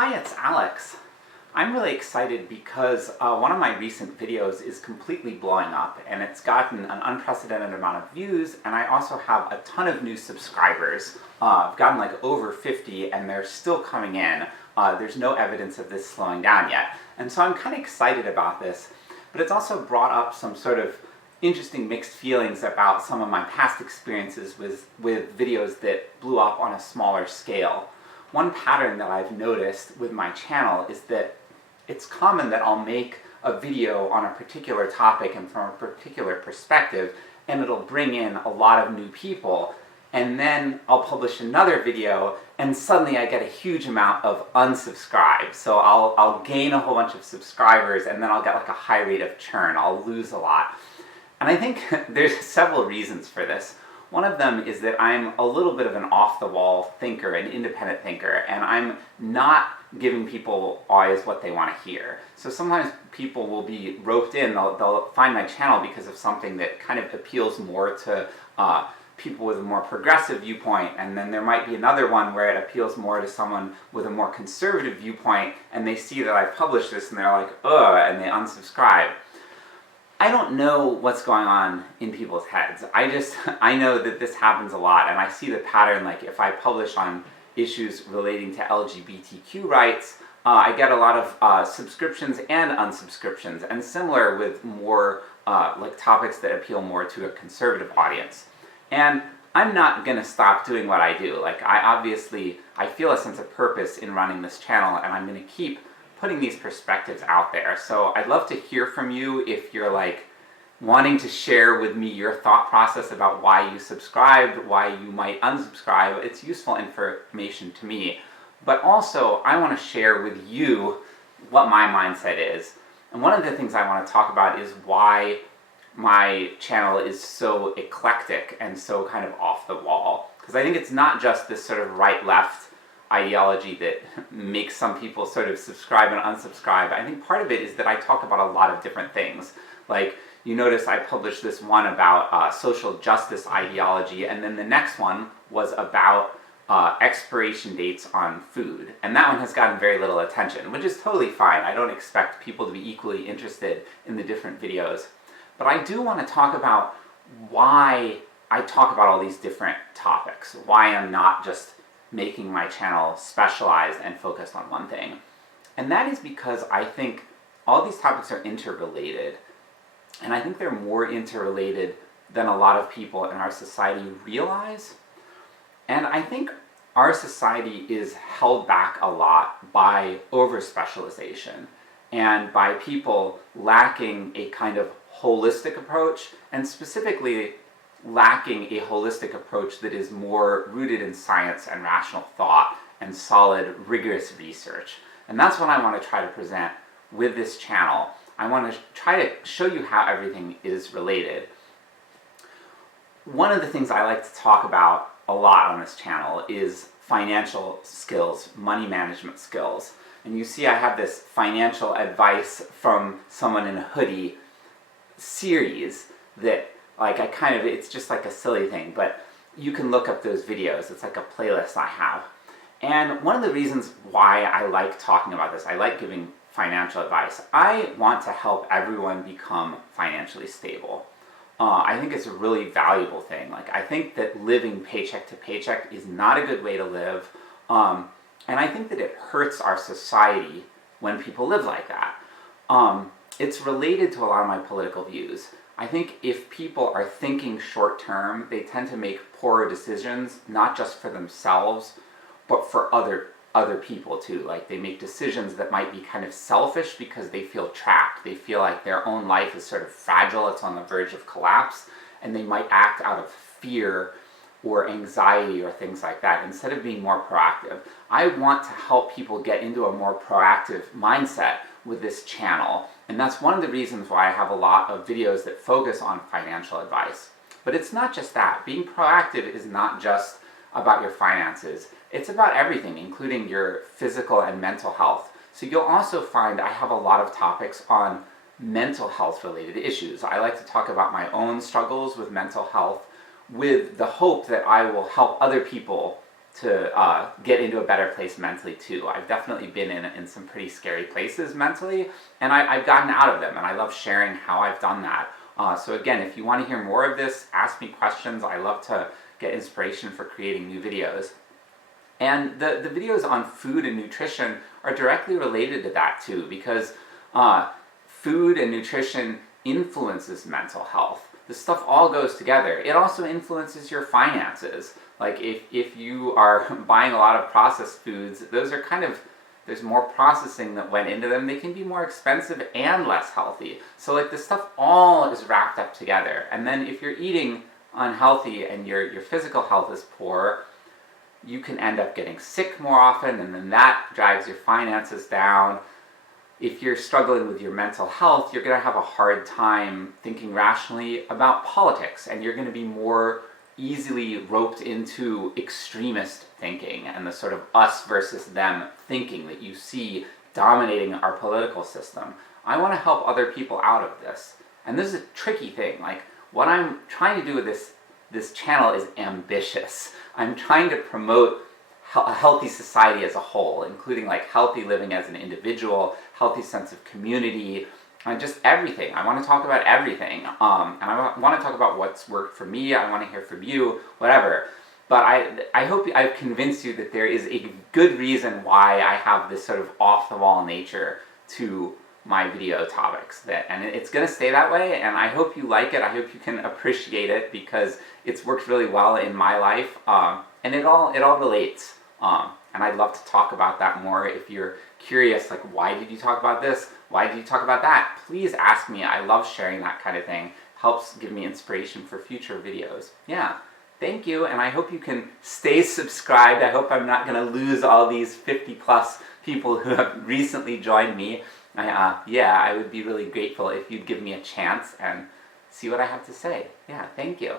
Hi, it's Alex. I'm really excited because one of my recent videos is completely blowing up and it's gotten an unprecedented amount of views, and I also have a ton of new subscribers. I've gotten like over 50 and they're still coming in. There's no evidence of this slowing down yet. And so I'm kind of excited about this, but it's also brought up some sort of interesting mixed feelings about some of my past experiences with videos that blew up on a smaller scale. One pattern that I've noticed with my channel is that it's common that I'll make a video on a particular topic and from a particular perspective, and it'll bring in a lot of new people, and then I'll publish another video and suddenly I get a huge amount of unsubscribes. So I'll gain a whole bunch of subscribers and then I'll get like a high rate of churn. I'll lose a lot. And I think there's several reasons for this. One of them is that I'm a little bit of an off-the-wall thinker, an independent thinker, and I'm not giving people always what they want to hear. So sometimes people will be roped in, they'll find my channel because of something that kind of appeals more to people with a more progressive viewpoint, and then there might be another one where it appeals more to someone with a more conservative viewpoint, and they see that I published this and they're like, ugh, and they unsubscribe. I don't know what's going on in people's heads. I know that this happens a lot, and I see the pattern, like if I publish on issues relating to LGBTQ rights, I get a lot of subscriptions and unsubscriptions, and similar with more like topics that appeal more to a conservative audience. And I'm not gonna stop doing what I do. Like I feel a sense of purpose in running this channel, and I'm gonna keep putting these perspectives out there. So I'd love to hear from you if you're like wanting to share with me your thought process about why you subscribed, why you might unsubscribe. It's useful information to me. But also, I want to share with you what my mindset is. And one of the things I want to talk about is why my channel is so eclectic and so kind of off the wall. Because I think it's not just this sort of right-left ideology that makes some people sort of subscribe and unsubscribe. I think part of it is that I talk about a lot of different things. Like, you notice I published this one about social justice ideology, and then the next one was about expiration dates on food. And that one has gotten very little attention, which is totally fine. I don't expect people to be equally interested in the different videos. But I do want to talk about why I talk about all these different topics, why I'm not just making my channel specialized and focused on one thing. And that is because I think all these topics are interrelated, and I think they're more interrelated than a lot of people in our society realize. And I think our society is held back a lot by over-specialization and by people lacking a kind of holistic approach, and specifically lacking a holistic approach that is more rooted in science and rational thought and solid, rigorous research. And that's what I want to try to present with this channel. I want to try to show you how everything is related. One of the things I like to talk about a lot on this channel is financial skills, money management skills. And you see I have this financial advice from someone in a hoodie series that it's just like a silly thing, but you can look up those videos. It's like a playlist I have. And one of the reasons why I like talking about this, I like giving financial advice, I want to help everyone become financially stable. I think it's a really valuable thing. Like, I think that living paycheck to paycheck is not a good way to live, and I think that it hurts our society when people live like that. It's related to a lot of my political views. I think if people are thinking short term, they tend to make poorer decisions, not just for themselves, but for other people too. Like, they make decisions that might be kind of selfish because they feel trapped. They feel like their own life is sort of fragile, it's on the verge of collapse, and they might act out of fear or anxiety or things like that, instead of being more proactive. I want to help people get into a more proactive mindset with this channel, and that's one of the reasons why I have a lot of videos that focus on financial advice. But it's not just that. Being proactive is not just about your finances. It's about everything, including your physical and mental health. So you'll also find I have a lot of topics on mental health related issues. I like to talk about my own struggles with mental health with the hope that I will help other people get into a better place mentally too. I've definitely been in some pretty scary places mentally, and I've gotten out of them, and I love sharing how I've done that. So again, if you want to hear more of this, ask me questions. I love to get inspiration for creating new videos. And the videos on food and nutrition are directly related to that too, because food and nutrition influences mental health. This stuff all goes together. It also influences your finances. Like if you are buying a lot of processed foods, those are there's more processing that went into them. They can be more expensive and less healthy. So like this stuff all is wrapped up together. And then if you're eating unhealthy and your physical health is poor, you can end up getting sick more often, and then that drags your finances down. If you're struggling with your mental health, you're going to have a hard time thinking rationally about politics, and you're going to be more easily roped into extremist thinking and the sort of us versus them thinking that you see dominating our political system. I want to help other people out of this. And this is a tricky thing. Like, what I'm trying to do with this channel is ambitious. I'm trying to promote a healthy society as a whole, including like healthy living as an individual, healthy sense of community, and just everything. I want to talk about everything. And I want to talk about what's worked for me. I want to hear from you, whatever. But I hope I've convinced you that there is a good reason why I have this sort of off-the-wall nature to my video topics. And it's going to stay that way, and I hope you like it. I hope you can appreciate it, because it's worked really well in my life. And it all relates. And I'd love to talk about that more. If you're curious, like, why did you talk about this? Why did you talk about that? Please ask me. I love sharing that kind of thing. Helps give me inspiration for future videos. Yeah, thank you, and I hope you can stay subscribed. I hope I'm not going to lose all these 50 plus people who have recently joined me. I would be really grateful if you'd give me a chance and see what I have to say. Yeah, thank you.